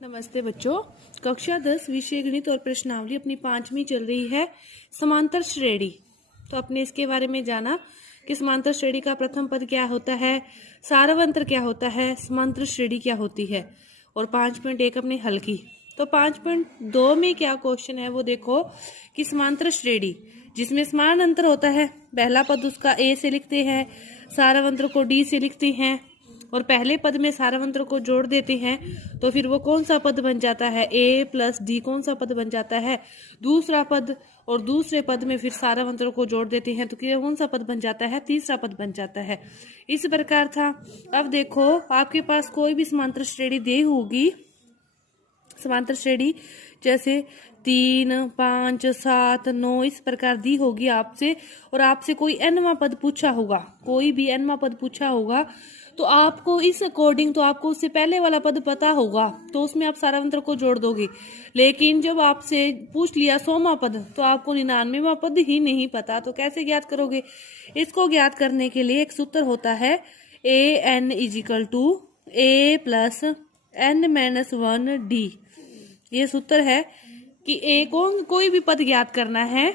नमस्ते बच्चों। कक्षा 10 विषय गणित और प्रश्नावली अपनी 5वीं चल रही है। समांतर श्रेणी। तो आपने इसके बारे में जाना कि समांतर श्रेणी का प्रथम पद क्या होता है, सारवंतर क्या होता है, समांतर श्रेणी क्या होती है, और 5.1 अपने हल की। तो 5.2 में क्या क्वेश्चन है वो देखो कि समांतर श्रेणी जिसमें समान अंतर होता है, पहला पद उसका ए से लिखते हैं, सारवंतर को डी से लिखते हैं और पहले पद में सारवंतर को जोड़ देते हैं, तो फिर वो कौन सा पद बन जाता है, ए प्लस डी कौन सा पद बन जाता है, दूसरा पद। और दूसरे पद में फिर सारवंतर को जोड़ देते हैं तो कौन सा पद बन जाता है, तीसरा पद बन जाता है। इस प्रकार था। अब देखो आपके पास कोई भी समांतर श्रेणी दी होगी, समांतर श्रेणी जैसे 3, 5, 7, 9 इस प्रकार दी होगी आपसे, और आपसे कोई nवां पद पूछा होगा, कोई भी nवां पद पूछा होगा, तो आपको इस अकॉर्डिंग तो आपको उससे पहले वाला पद पता होगा, तो उसमें आप सारवंतर को जोड़ दोगे। लेकिन जब आपसे पूछ लिया 100वां पद तो आपको 99वां पद ही नहीं पता, तो कैसे ज्ञात करोगे? इसको ज्ञात करने के लिए एक सूत्र होता है an = a प्लस n-1d। ये सूत्र है कि कोई भी पद ज्ञात करना है,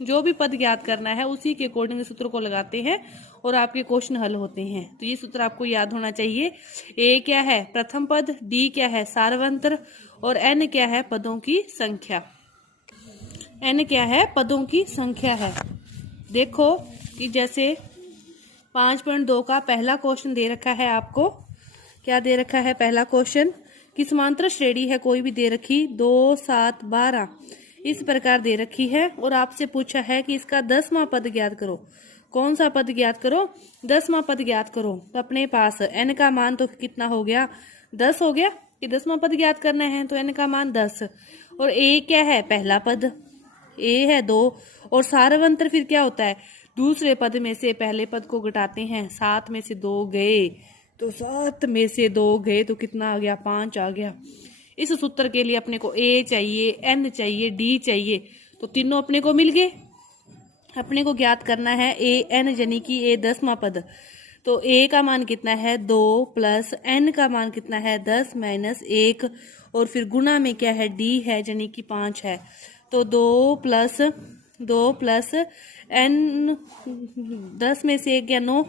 जो भी पद ज्ञात करना है उसी के अकॉर्डिंग सूत्र को लगाते हैं और आपके क्वेश्चन हल होते हैं। तो ये सूत्र आपको याद होना चाहिए। ए क्या है, प्रथम पद, डी क्या है, सारवंतर, और एन क्या है, पदों की संख्या। एन क्या है, पदों की संख्या है। देखो कि जैसे 5.2 का पहला क्वेश्चन दे रखा है आपको। क्या दे रखा है पहला क्वेश्चन कि समांतर श्रेणी है कोई भी दे रखी 2, 7, 12 इस प्रकार दे रखी है, और आपसे पूछा है कि इसका 10वां पद ज्ञात करो। कौन सा पद ज्ञात करो? 10वां पद ज्ञात करो। तो अपने पास n का मान तो कितना हो गया, 10 हो गया कि 10वां पद ज्ञात करना है, तो n का मान 10। और a क्या है, पहला पद, a है 2, और सारवंतर फिर क्या होता है, दूसरे पद में से पहले पद को घटाते हैं, 7 में से 2 गए तो 7 में से 2 गए तो कितना आ गया, 5 आ गया। इस सूत्र के लिए अपने को a चाहिए, n चाहिए, d चाहिए, तो तीनों अपने को मिल गए। अपने को ज्ञात करना है an यानी कि a 10वां पद। तो a का मान कितना है, 2 प्लस n का मान कितना है, 10 माइनस 1, और फिर गुणा में क्या है, d है यानी कि 5 है। तो 2 प्लस n, 10 में से 1 गया 9,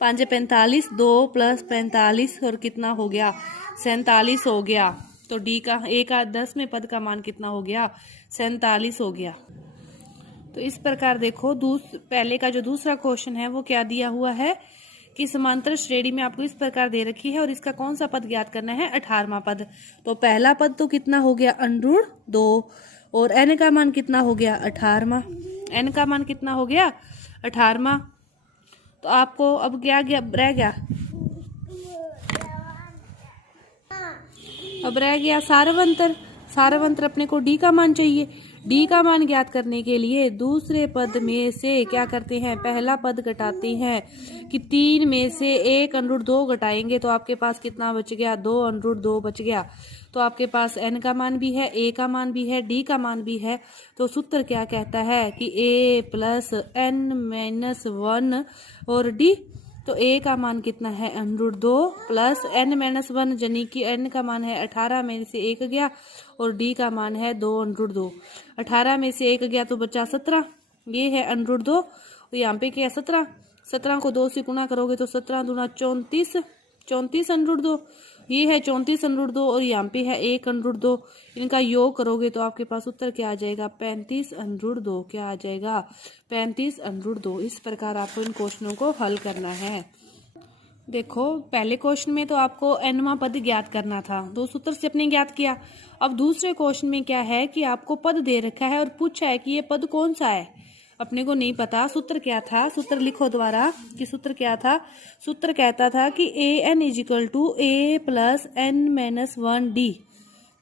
5 45, 2 प्लस 45 और कितना हो गया, 47 हो गया। तो डी का ए का 10वें पद का मान कितना हो गया, 47 हो गया। तो इस प्रकार देखो पहले का जो दूसरा क्वेश्चन है वो क्या दिया हुआ है कि समांतर श्रेणी में आपको इस प्रकार दे रखी है और इसका कौन सा पद ज्ञात करना है, 18वां पद। तो पहला पद तो कितना हो गया, √2, और n का मान कितना हो गया, 18वां। n का मान कितना हो गया, 18वां। तो आपको अब क्या रह गया, अब रह गया सारवंतर। सारवंतर अपने को डी का मान चाहिए। डी का मान ज्ञात करने के लिए दूसरे पद में से क्या करते हैं, पहला पद घटाते हैं कि 3 में से 1 √2 घटाएंगे तो आपके पास कितना बच गया, 2 √2 बच गया। तो आपके पास n का मान भी है, a का मान भी है, d का मान भी है। तो सूत्र क्या कहता है कि a प्लस n-1 और d। तो a का मान कितना है, √2 प्लस n-1 यानी कि n का मान है 18 में से 1 गया, और d का मान है 2 √2। 18 में से 1 गया तो बचा 17, ये है √2, और यहाँ पे क्या है 17। 17 को 2 से गुणा करोगे तो 17 दूना 34, 34 √2, ये है 34 √2, और यहाँ पे है 1 √2। इनका योग करोगे तो आपके पास उत्तर क्या आ जाएगा, 35 √2। क्या आ जाएगा, 35 √2। इस प्रकार आपको इन क्वेश्चनों को हल करना है। देखो पहले क्वेश्चन में तो आपको nवां पद ज्ञात करना था, तो सूत्र से अपने ज्ञात किया। अब दूसरे क्वेश्चन में क्या है कि आपको पद दे रखा है और पूछा है कि ये पद कौन सा है, अपने को नहीं पता। सूत्र क्या था, सूत्र लिखो दोबारा कि सूत्र क्या था। सूत्र कहता था कि an = a प्लस n-1d।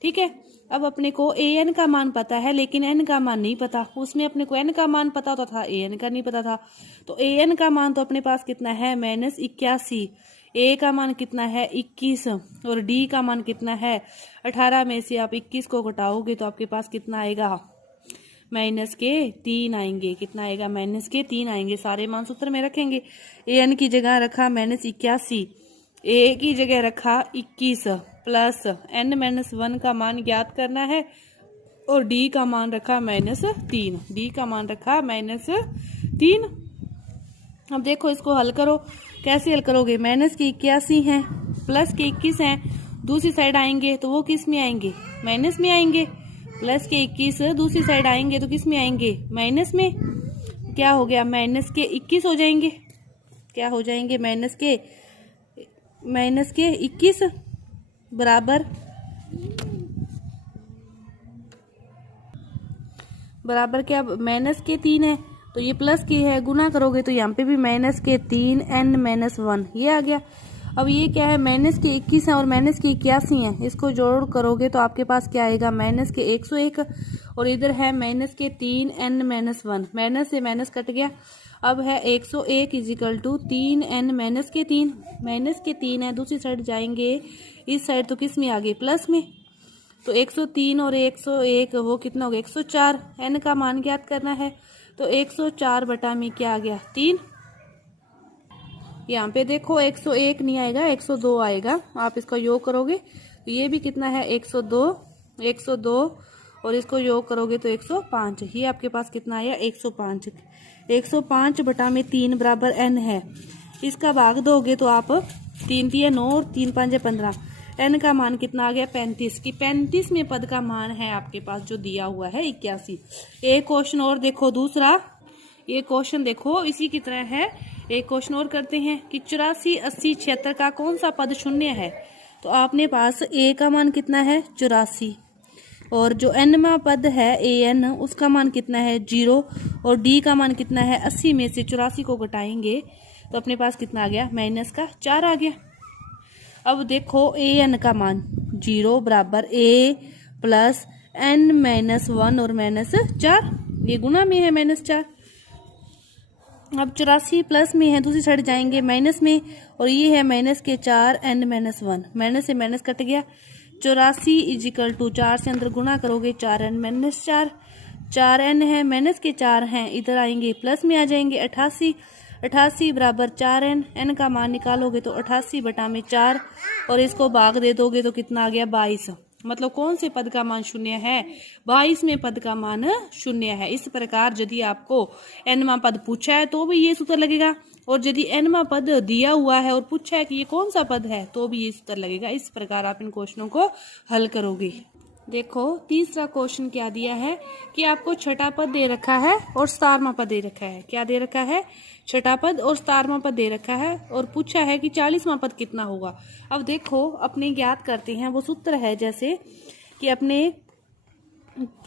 ठीक है। अब अपने को an का मान पता है लेकिन n का मान नहीं पता। उसमें अपने को n का मान पता होता था, an का नहीं पता था। तो an का मान तो अपने पास कितना है, -81। a का मान कितना है, 21, और d का मान कितना है, 18 में से आप 21 को घटाओगे तो आपके पास कितना आएगा, -3 आएंगे। कितना आएगा, -3 आएंगे। सारे मान सूत्र में रखेंगे। an की जगह रखा -81, a की जगह रखा 21, प्लस n-1 का मान ज्ञात करना है और d का मान रखा -3, d का मान रखा -3। अब देखो इसको हल करो, कैसे हल करोगे? माइनस के 81 हैं, प्लस के 21 हैं, दूसरी साइड आएंगे तो वो किस में आएंगे? माइनस में आएंगे। प्लस के 21 दूसरी साइड आएंगे तो किस में आएंगे? माइनस में। क्या हो गया? माइनस के 21 हो जाएंगे। क्या हो जाएंगे? माइनस के 21 बराबर क्या? माइनस के 3 है तो ये प्लस के है, गुना करोगे तो यहाँ पे भी माइनस के 3 n-1 ये आ गया। अब ये क्या है? माइनस के 21 है और माइनस के 81 है, इसको जोड़ करोगे तो आपके पास क्या आएगा? माइनस के 101 और इधर है माइनस के 3 n-1, माइनस से माइनस कट गया। अब है 101 इजिकल टू 3 n-3, माइनस के 3 है, दूसरी साइड जाएंगे, इस साइड तो किस में आ गई? प्लस में। तो 103 और 101 वो कितना हो गया? 104। n का मान ज्ञात करना है तो 104 बटा में क्या आ गया? 3। यहाँ पे देखो 101 नहीं आएगा, 102 आएगा। आप इसका योग करोगे तो ये भी कितना है? 102 और इसको योग करोगे तो 105। ये आपके पास कितना आया? 105। 105 बटा में 3 बराबर n है। इसका भाग दोगे तो आप 3 3 9 और 3 5 15, n का मान कितना आ गया? 35 की 35 में पद का मान है आपके पास जो दिया हुआ है 81। एक क्वेश्चन और देखो, दूसरा ये क्वेश्चन देखो इसी की तरह है। एक क्वेश्चन और करते हैं कि 84 80 76 का कौन सा पद शून्य है? तो आपने पास a का मान कितना है? 84 और जो n पद है an उसका मान कितना है? 0 और d का मान कितना है? 80 में से 84 को घटाएंगे तो अपने पास कितना आ गया? -4 आ गया। अब देखो an का मान 0 बराबर a प्लस n-1 और -4, ये गुना में है -4। अब 84 प्लस में है, दूसरी साइड जाएंगे माइनस में और ये है माइनस के 4 n-1, माइनस से माइनस कट गया। 84 इजिकल टू 4 से अंदर गुना करोगे 4n-4, 4n है, माइनस के 4 हैं, इधर आएंगे प्लस में आ जाएंगे 88, 88 बराबर 4n, n का मान निकालोगे तो 88 बटा में 4 और इसको भाग दे दोगे तो कितना आ गया? 22। मतलब कौन से पद का मान शून्य है? 22 में पद का मान शून्य है। इस प्रकार यदि आपको nवां पद पूछा है तो भी ये सूत्र लगेगा और यदि nवां पद दिया हुआ है और पूछा है कि ये कौन सा पद है तो भी ये सूत्र लगेगा। इस प्रकार आप इन क्वेश्चनों को हल करोगे। देखो तीसरा क्वेश्चन क्या दिया है कि आपको छठा पद दे रखा है और 17वां पद दे रखा है। क्या दे रखा है? छठा पद और 17वां पद दे रखा है और पूछा है कि 40वां पद कितना होगा। अब देखो अपने ज्ञात करते हैं, वो सूत्र है जैसे कि अपने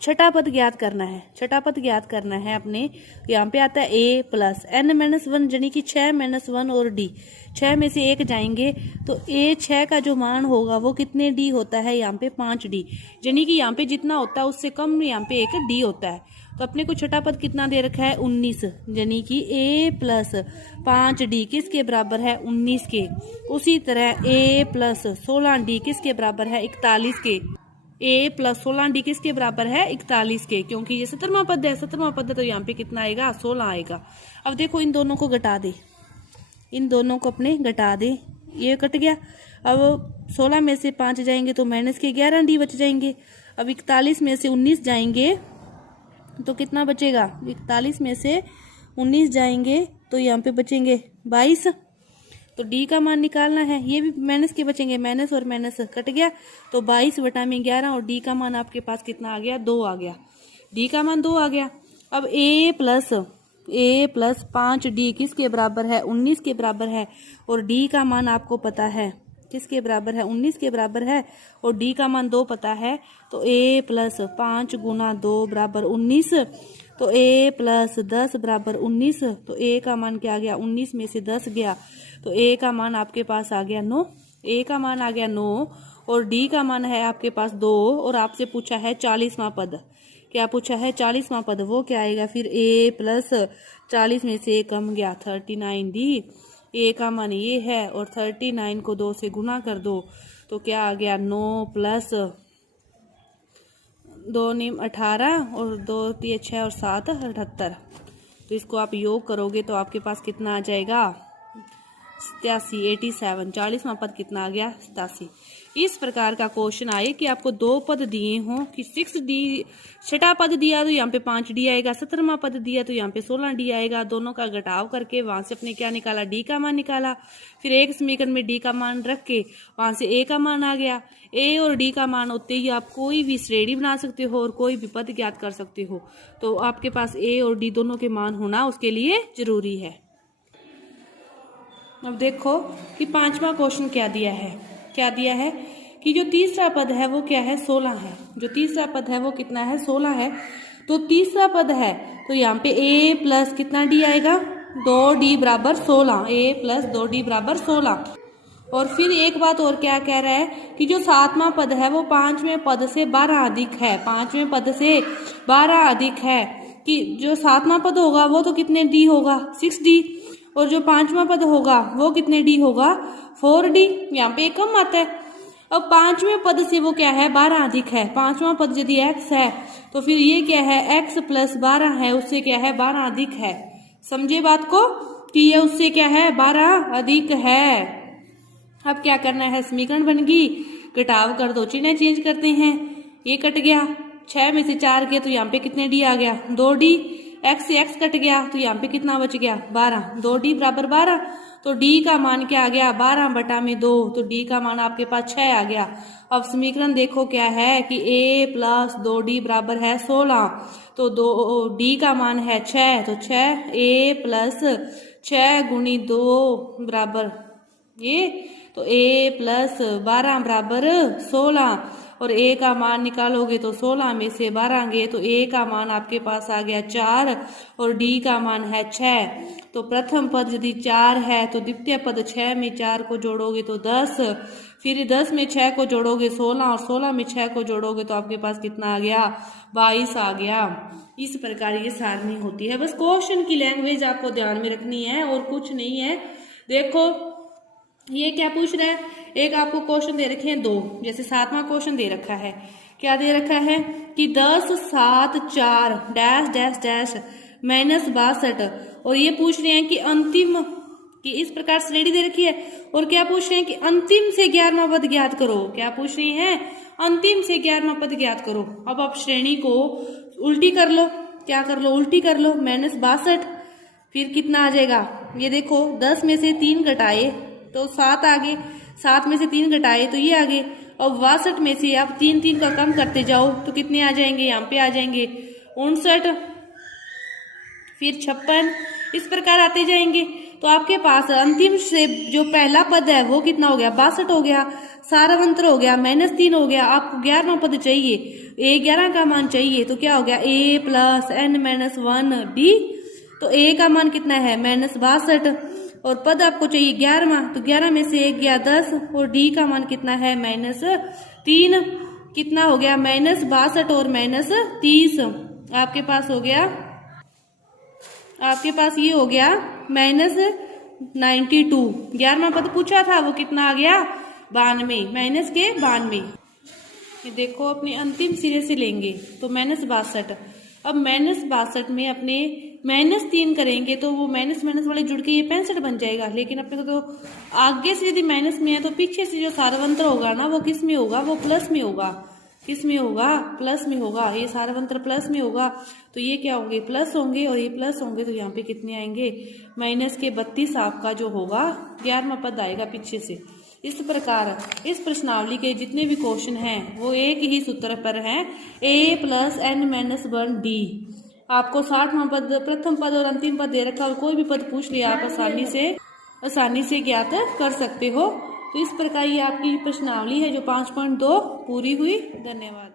छठा पद ज्ञात करना है। छठा पद ज्ञात करना है अपने, यहाँ पे आता है a प्लस n-1 यानी कि 6-1 और d, 6 में से 1 जाएंगे तो a 6 का जो मान होगा वो कितने d होता है? यहाँ पे 5d, यानी कि यहाँ पे जितना होता है उससे कम यहाँ पे एक d होता है। तो अपने को छठा पद कितना दे रखा है? 19, यानी कि a प्लस 5d किसके बराबर है? 19 के। उसी तरह a प्लस 16d किसके बराबर है? 41 के। a प्लस 16d किसके बराबर है? 41 के, क्योंकि ये 17वां पद है। 17वां पद है तो यहाँ पे कितना आएगा? 16 आएगा। अब देखो इन दोनों को घटा दे, इन दोनों को अपने घटा दे, ये कट गया। अब 16 में से 5 जाएंगे तो माइनस के 11d बच जाएंगे। अब 41 में से 19 जाएंगे तो कितना बचेगा? 41 में से 19 जाएंगे तो यहाँ पे बचेंगे 22। तो d का मान निकालना है, ये भी माइनस के बचेंगे, माइनस और माइनस कट गया तो 22 बटा में 11 और d का मान आपके पास कितना आ गया? 2 आ गया। d का मान 2 आ गया। अब a प्लस 5d किसके बराबर है? 19 के बराबर है और d का मान आपको पता है किसके बराबर है? 19 के बराबर है और d का मान 2 पता है। तो a प्लस 5 गुना 2 बराबर 19, तो a प्लस 10 बराबर 19। तो a का मान क्या आ गया? 19 में से 10 गया तो a का मान आपके पास आ गया 9। a का मान आ गया 9 और d का मान है आपके पास 2 और आपसे पूछा है 40वां पद। क्या पूछा है? 40वां पद। वो क्या आएगा फिर? a प्लस 40 में से कम गया 39d, a का मान ये है और 39 को 2 से गुना कर दो तो क्या आ गया? 9 प्लस 2 9 18 और 2 3 6 और 7 78। तो इसको आप योग करोगे तो आपके पास कितना आ जाएगा? 87, 87। 40वां पद कितना आ गया? 87। इस प्रकार का क्वेश्चन आए कि आपको 2 पद दिए हों कि 6D, छठा पद दिया तो यहाँ पे 5D आएगा, 17वां पद दिया तो यहाँ पे 16D आएगा। दोनों का घटाव करके वहां से अपने क्या निकाला, D का मान निकाला। फिर एक समीकरण में D का मान रख के वहां से A का मान आ गया। A और D का मान होते ही आप कोई भी श्रेणी बना सकते हो और कोई भी पद ज्ञात कर सकते हो। तो आपके पास A और D दोनों के मान होना उसके लिए जरूरी है। अब देखो कि 5वां क्वेश्चन क्या दिया है कि जो तीसरा पद है वो क्या है, 16 है। जो तीसरा पद है वो कितना है, 16 है। तो तीसरा पद है तो यहाँ पे A प्लस कितना D आएगा, 2D बराबर 16। A प्लस 2D बराबर 16। और फिर एक बात और क्या कह रहा है कि जो 7वां पद है वो 5वें पद से 12 अधिक है। 5वें पद से 12 अधिक है कि जो 7वां पद होगा वो तो कितने D होगा, 6D। और जो 5वां पद होगा वो कितने D होगा, 4D। यहाँ पे एक कम आता है। अब 5वें पद से वो क्या है, 12 अधिक है। 5वां पद यदि x है तो फिर ये क्या है, x प्लस 12 है, उससे क्या है, 12 अधिक है। समझे बात को कि ये उससे क्या है, 12 अधिक है। अब क्या करना है, समीकरण बन गई, घटाव कर दो, चिन्ह चेंज करते हैं। ये कट गया, 6 में से 4 गए तो यहाँ पे कितने D आ गया, 2D। x से x कट गया तो यहाँ पे कितना बच गया, 12। 2D बराबर 12। तो D का मान क्या आ गया, 12/2। तो D का मान आपके पास 6 आ गया। अब समीकरण देखो क्या है कि A प्लस 2D बराबर है 16। तो D का मान है 6। तो 6 A प्लस 6 गुणी 2 बराबर ये, तो A प्लस 12 बराबर 16। और A का मान निकालोगे तो 16 में से 12 गए तो A का मान आपके पास आ गया 4 और D का मान है 6। तो प्रथम पद यदि 4 है तो द्वितीय पद 6 में 4 को जोड़ोगे तो 10, फिर 10 में 6 को जोड़ोगे 16 और 16 में 6 को जोड़ोगे तो आपके पास कितना आ गया, 22 आ गया। इस प्रकार ये सारणी होती है। बस क्वेश्चन की लैंग्वेज आपको ध्यान में रखनी है और कुछ नहीं है। देखो ये क्या पूछ रहा है, एक आपको क्वेश्चन दे रखे हैं 2, जैसे 7वां क्वेश्चन दे रखा है, क्या दे रखा है कि 10, 7, 4 डैश डैश डैश माइनस 62। और ये पूछ रहे हैं कि अंतिम, कि इस प्रकार श्रेणी दे रखी है और क्या पूछ रहे हैं कि अंतिम से 11वां पद ज्ञात करो। क्या पूछ रहे हैं, अंतिम से 11वां पद ज्ञात करो। अब आप श्रेणी को उल्टी कर लो, क्या कर लो, उल्टी कर लो, -62। फिर कितना आ जाएगा, ये देखो 10 में से 3 घटाए तो 7 आ गए, 7 में से 3 घटाए तो ये आ गए। और 62 में से आप 3 का कम करते जाओ तो कितने आ जाएंगे, यहाँ पे आ जाएंगे 59, फिर 56, इस प्रकार आते जाएंगे। तो आपके पास अंतिम से जो पहला पद है वो कितना हो गया, 62 हो गया, सारावंतर हो गया, -3 हो गया। आपको 11वां पद चाहिए, A 11 का मान चाहिए, तो क्या हो गया, A प्लस n-1D। तो A का मान कितना है, -62 और पद आपको चाहिए 11वां, तो 11 में से 1 गया 10 और D का मान कितना है, -3। कितना हो गया, -62 और -30। आपके पास हो गया, आपके पास ये हो गया -92। 11वां पद पूछा था वो कितना आ गया, 92, माइनस के 92। ये देखो अपने अंतिम सिरे से लेंगे तो -62। अब -62 में अपने -3 करेंगे तो वो माइनस माइनस वाले जुड़ के ये 65 बन जाएगा। लेकिन अपने को तो आगे से यदि माइनस में है तो पीछे से जो सारावंतर होगा ना वो किस में होगा, वो प्लस में होगा। किस में होगा, प्लस में होगा। ये सारावंतर प्लस में होगा तो ये क्या होंगे, प्लस होंगे और ये प्लस होंगे तो यहाँ पे कितने आएंगे, -32 आपका जो होगा 11वां पद आएगा पीछे से। इस प्रकार इस प्रश्नावली के जितने भी क्वेश्चन हैं वो एक ही सूत्र पर हैं, A प्लस n-1D। आपको 60वां पद, प्रथम पद और अंतिम पद दे रखा और कोई भी पद पूछ लिया आप आसानी से ज्ञात कर सकते हो। तो इस प्रकार ये आपकी प्रश्नावली है जो 5.2 पूरी हुई। धन्यवाद।